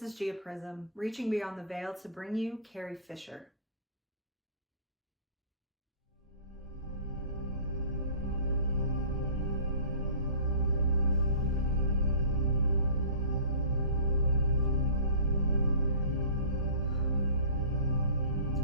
this is Gia Prism, reaching beyond the veil to bring you Carrie Fisher.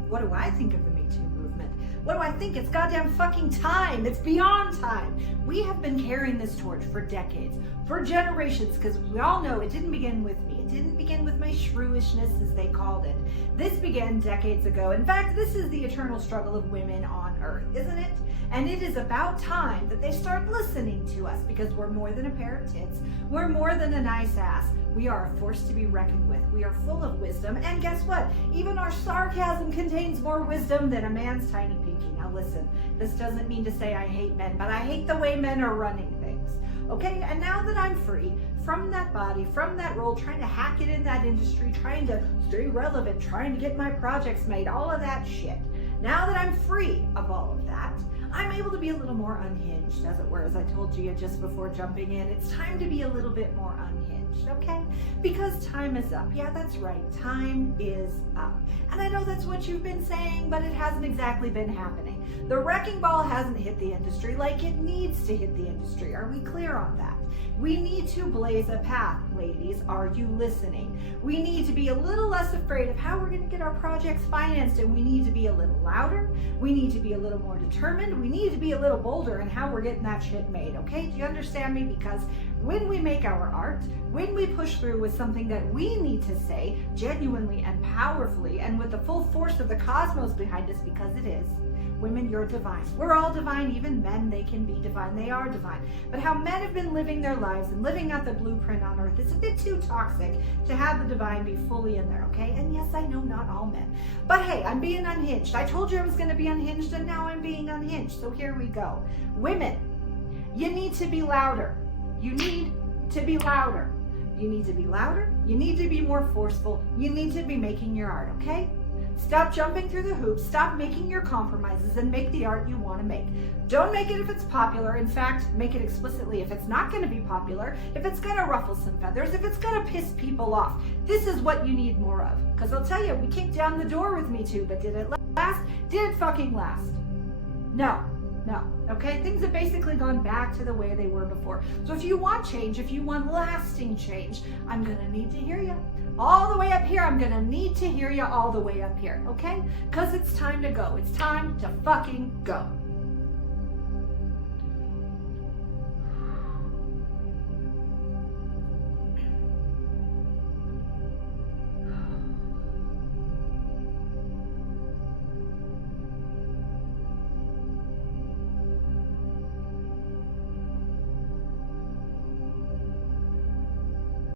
What do I think of the Me Too movement? What do I think? It's goddamn fucking time. It's beyond time. We have been carrying this torch for decades, for generations, because we all know it didn't begin with me. It didn't begin with my shrewishness, as they called it. This began decades ago. In fact, this is the eternal struggle of women on Earth, isn't it? And it is about time that they start listening to us, because we're more than a pair of tits. We're more than a nice ass. We are a force to be reckoned with. We are full of wisdom. And guess what? Even our sarcasm contains more wisdom than a man's tiny pinky. Now listen, this doesn't mean to say I hate men, but I hate the way men are running things. Okay? And now that I'm free from that body, from that role, trying to hack it in that industry, trying to stay relevant, trying to get my projects made, all of that shit. Now that I'm free of all of that, I'm able to be a little more unhinged, as it were. As I told Gia just before jumping in, it's time to be a little bit more unhinged, okay? Because time is up. Yeah, that's right. Time is up. And I know that's what you've been saying, but it hasn't exactly been happening. The wrecking ball hasn't hit the industry like it needs to hit the industry. Are we clear on that? We need to blaze a path, ladies. Are you listening? We need to be a little less afraid of how we're going to get our projects financed, and we need to be a little louder. We need to be a little more determined. We need to be a little bolder in how we're getting that shit made, okay? Do you understand me? Because when we make our art, when we push through with something that we need to say genuinely and powerfully and with the full force of the cosmos behind us, because it is, women, you're divine. We're all divine. Even men, they can be divine. They are divine. But how men have been living their lives and living out the blueprint on Earth, it's a bit too toxic to have the divine be fully in there, okay? And yes, I know not all men. But hey, I'm being unhinged. I told you I was going to be unhinged, and now I'm being unhinged. So here we go. Women, you need to be louder. You need to be louder. You need to be louder. You need to be more forceful. You need to be making your art, okay? Stop jumping through the hoops. Stop making your compromises and make the art you want to make. Don't make it if it's popular. In fact, make it explicitly if it's not going to be popular, if it's going to ruffle some feathers, if it's going to piss people off. This is what you need more of. Because I'll tell you, we kicked down the door with Me Too, but did it last? Did it fucking last? No. No, okay? Things have basically gone back to the way they were before. So if you want change, if you want lasting change, I'm gonna need to hear you. All the way up here, I'm gonna need to hear you all the way up here, okay? Because it's time to go. It's time to fucking go.